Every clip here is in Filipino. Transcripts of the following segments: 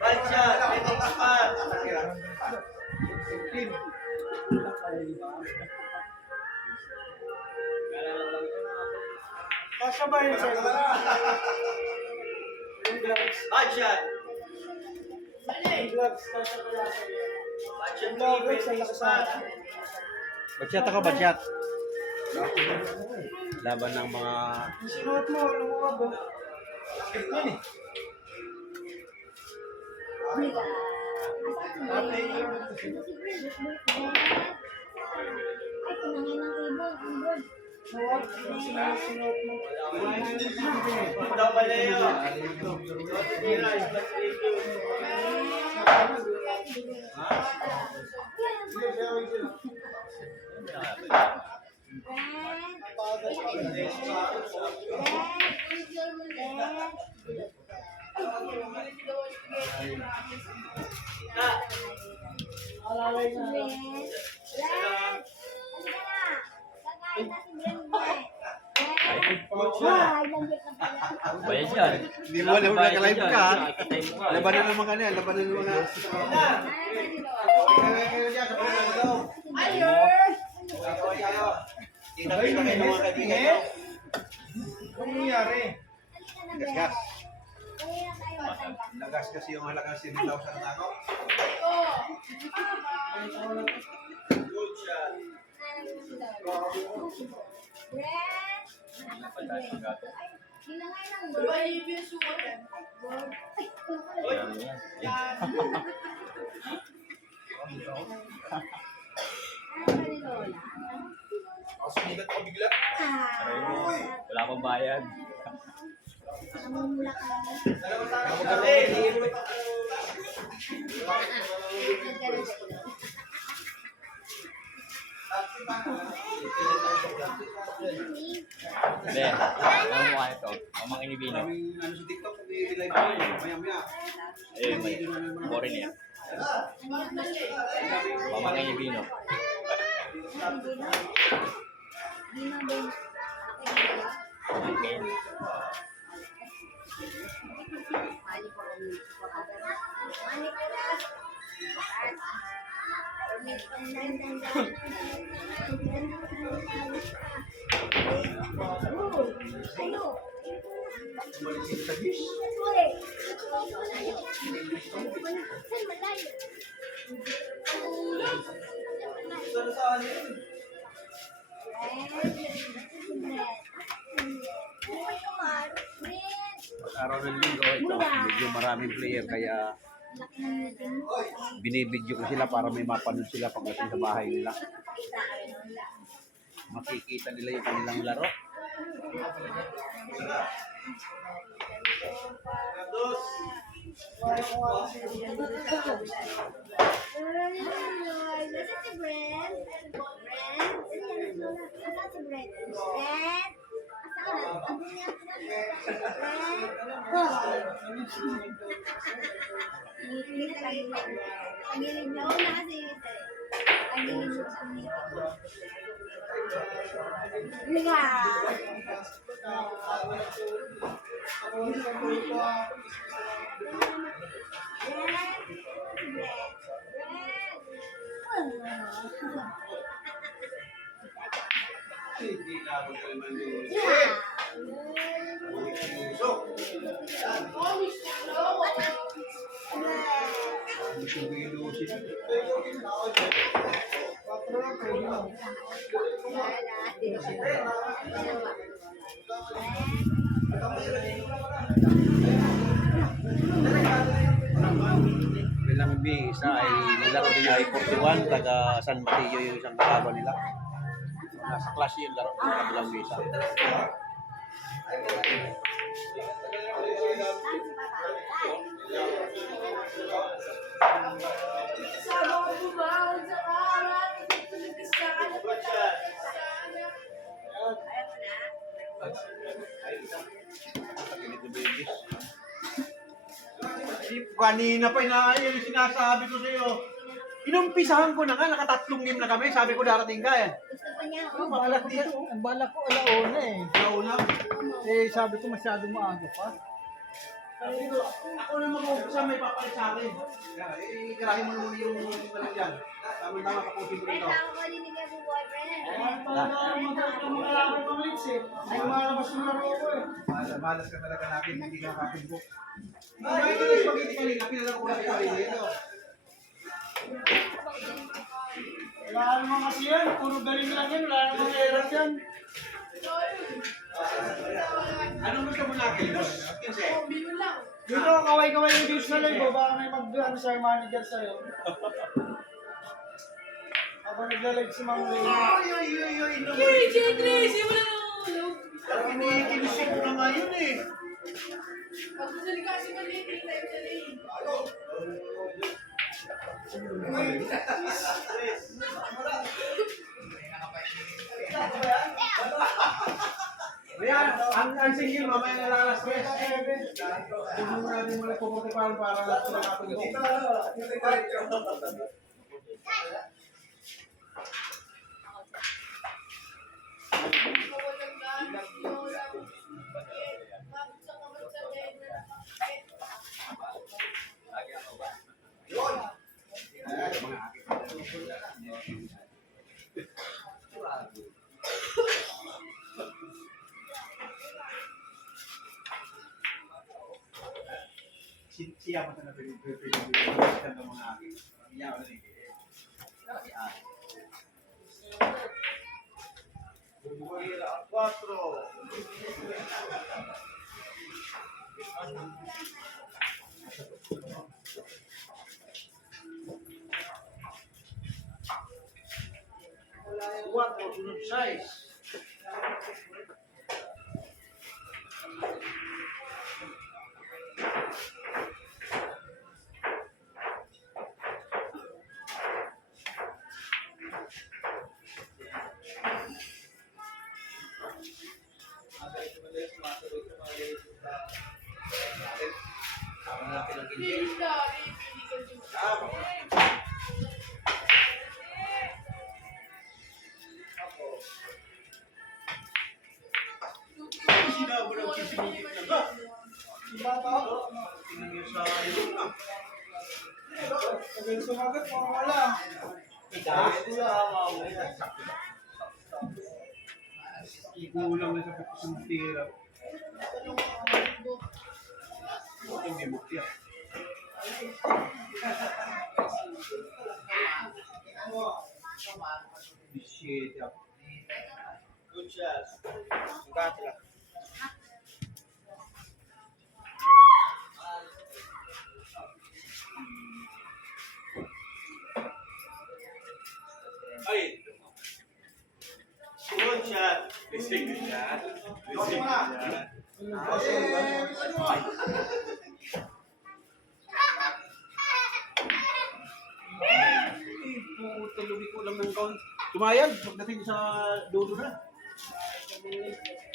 Badshot, heading spot. Kasya ba yun sa'yo? Yung gloves. Badshot. Yung gloves, kasya ba yan sa'yo? Badshot, Yung gloves, heading ang spot. Batyat ako, batyat. Laban ng mga... sinuot mo, lumuwag oh. Yan eh. Sinuot mo. Daw pala yun. Alalay na. Bayad yan. Hindi mo alam na ka-live ka. Labanan ng mga yan. Labanan ng mga... Tinapin kayo ng mga kaibigan nyo. Anong nangyari? Gas-gas. Nagas kasi yung halagang sinilaw sa nako. Good shot. Wala pang bayad. Hindi. Ano mo ito? Mamang inibino. Kaming ano sa TikTok, nilive ko. Maya-maya. Eh, may bore niya. Mamang inibino. Okay. Araw ng linggo, ito, medyo maraming player, kaya binibidyo ko sila para may mapanood sila pagdating sa bahay nila. Makikita nila yung kanilang laro. Bilang B, isa ay nilaro din ay 41, taga San Mateo yung isang kalaban nila. Nasa klase yung laro ng kabilang B isa. Kanina pa yung sinasabi ko sa'yo. Inumpisahan ko na nga, nakatatlong game na kami. Sabi ko darating ka eh. Gusto pa niya. Ang balak dito, ang balak ko alauna eh. Nauna, Eh sabi ko masyadong maaga pa. Ako na mag-uumpisa, may papalit sa akin. Ikarahin mo naman yung ano yan. Tama-tama, kapusin mo rito. Ay, lumalabas yung laro ko eh. Malas ka talaga natin, hindi ka nakapinbook. Ay, ito yung spaghetti kanina, pinalaro ko na kita rin ito. Wala naman kasi yan. Puro galing lang yan. Wala naman error yan. Anong gusto mo natin? Kinse? Dito, kaway-kaway yung juice na live. Baka may mag-ano sa'yo, manager sa'yo. Habang nagla-live si Mang Ray. Parang inikinisip ko na nga yun eh. Ayan, ang single mamaya nalalas stress. Hindi mo natin mula pumutipan para sila kapag siya pa na pinipilitan ng mga aking. Iyaw na rin. Bubuhira ang 4. Cuatro, sunod 6. Pag sumagot, mga wala. Ikulang na sa kapasang tira. Hindi mo kaya. Shit. Good shot. Sugat lang. Ay! Good shot. Lising shot. Lising shot. Talubi ko lang ng count. Tumayag pagdating sa dulo na.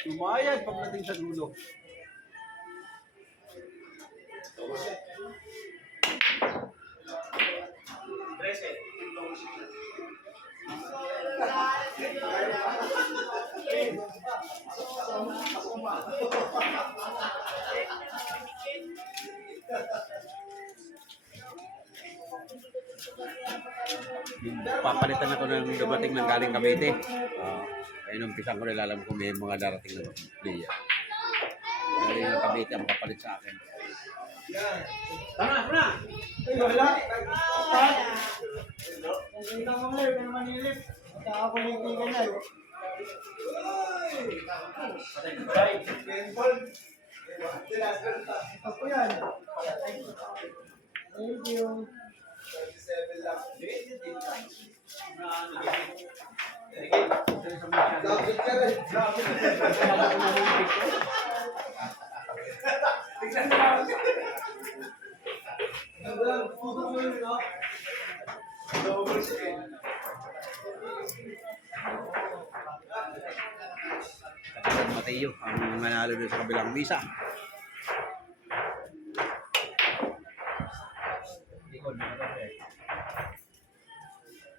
Tumayag pagdating sa dulo. Papalitan ako ng dumating ng galing Cavite. Ayun, umpisan ko na alam kung may mga darating na player. Galing ng Cavite ang papalit sa akin. Tama! Ay, wala. Ang ganda mo ngayon, kaya manilip. Magkakapolitikan na eh. Ito po yan. Thank you. Kapitán Mateo ang nanalo doon sa kabilang misa.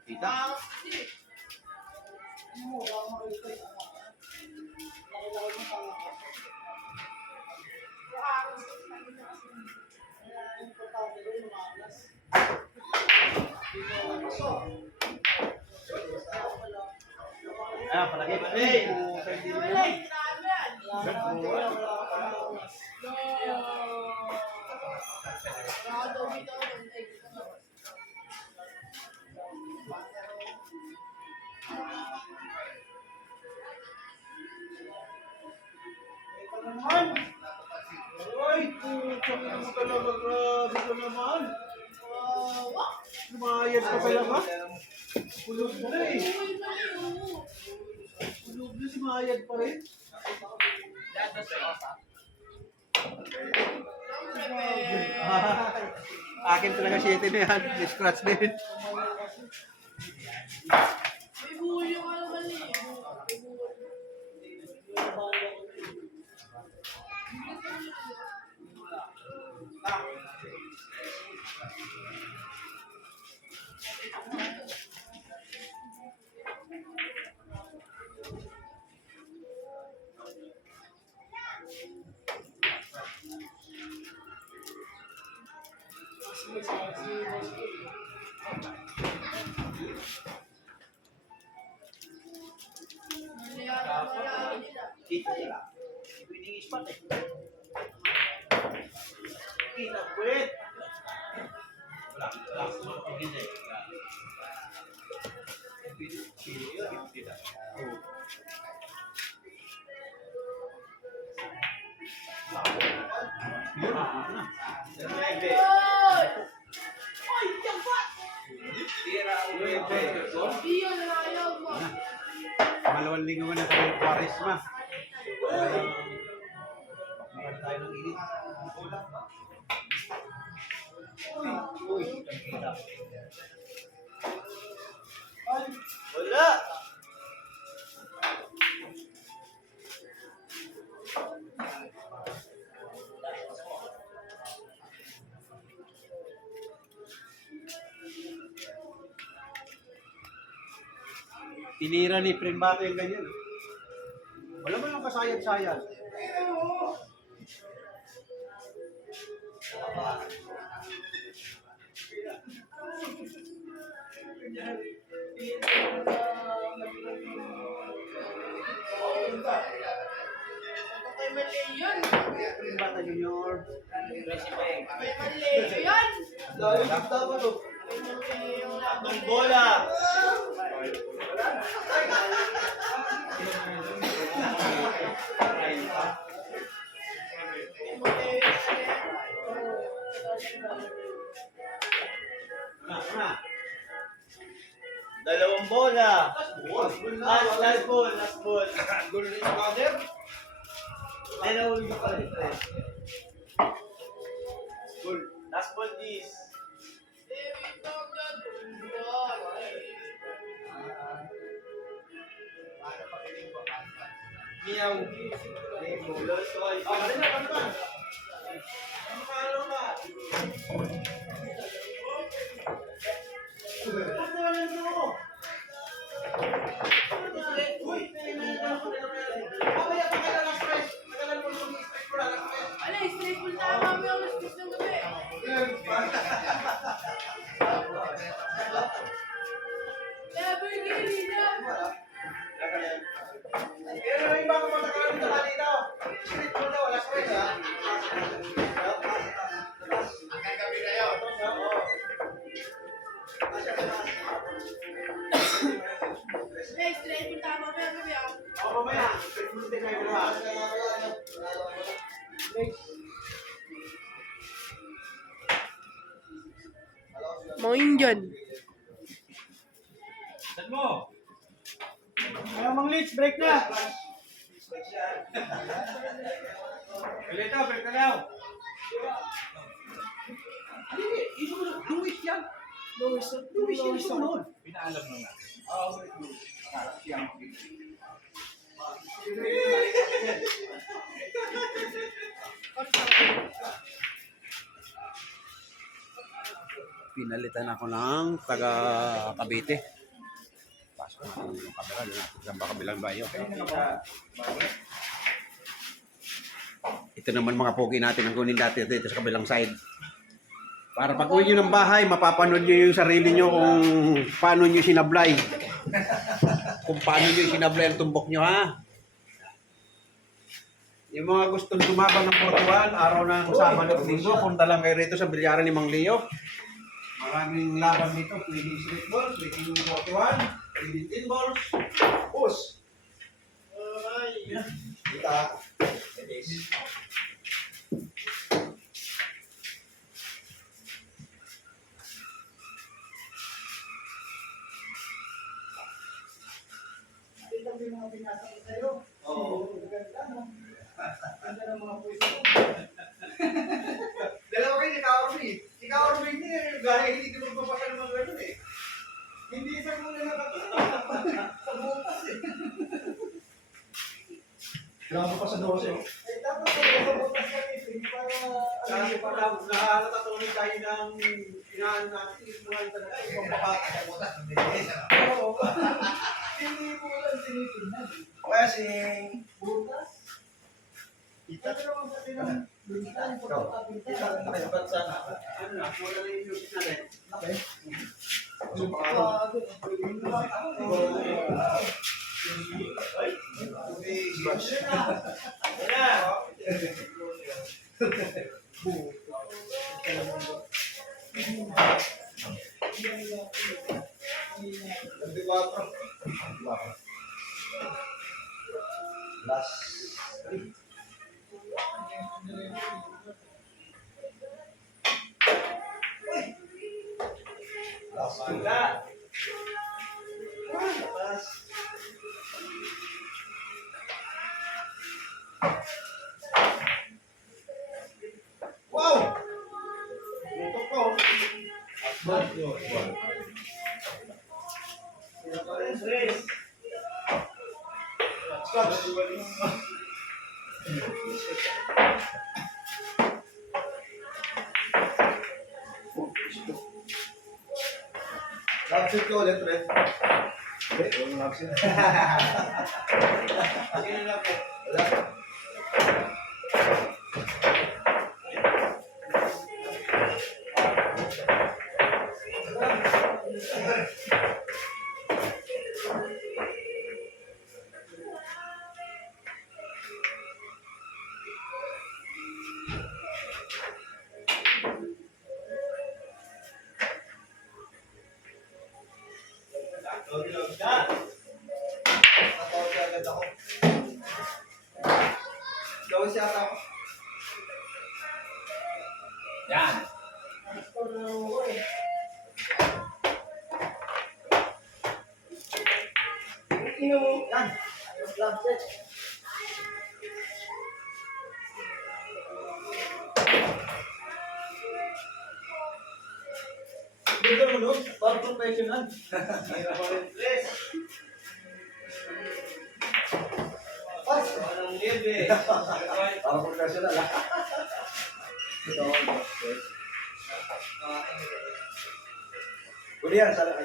Kita. Malaki mali. Naman. Ay, putang ina mo talaga. Grabe ka naman. Lumayas ka talaga. Kulog na eh. Kulog na, sumayad pa rin. Akin talaga 7 na yan. Scratch din. Malawang linggo na kami Quaresma. Makan tayo ng init. Wala. Tinira ni Primbato yung ganyan. Wala mo yung kasayad-sayad. Primbato Junior. Dahil kita pa to. Ng bola. Dalawang bola. Last ball. Gulo na yung father. Dalawang bola pa rin. Last ball this. Miyaw. Mga Indian. Ayaw mang leads, break na. Pilita, daw. Luis yan. Luis yan sumunod. Pinaalam na natin. Pinalitan ako ng taga Cavite. Pasok natin yung kamera doon natin sa kabilang bayo. Ito naman mga pogi natin ang kunin dati dito sa kabilang side. Para pag uwi nyo ng bahay, mapapanood nyo yung sarili nyo kung paano nyo sinablay. kung paano nyo sinablay ang tumbok nyo, ha? Yung mga gustong lumaban ng 41, araw ng Sabado at Linggo, punta lang kayo rito sa bilyaran ni Mang Leo. Maraming laban dito, pwedeng street balls, pwedeng 41, pwedeng 10 balls. Push! Kita. Dalawa kayo ni Kaormi. Si Kaormi niya, gaya hindi ko magpapasal ng mga ganun eh. Hindi isa muna nakatulog. Sa butas eh. Kailangan pa sa 12. Eh, dapat sa butas ka eh. Kasi pala, nakakatulog tayo ng inaano natin, yung mga talaga, yung pagpapaka sa butas. Oo. Hindi mo lang tinitingnan. Blessing! Butas? Kita ko naman sa tinang bintan, pagkakabintan. Nakayabat sana. Ano na, wala na yung music natin. Okay. Wow! Tutok ko. Lapsit ko ulit, Red. Hindi, huwag lapsit. Sino na po? Wala. Natawag ka agad ako. Gawin siya ako. Yan. Ino mo. Yan. Love set. Dito mo no? Para professional. Tres. Pas. Anong libre? Parang professional, ha? Ito, Huli yan, salat.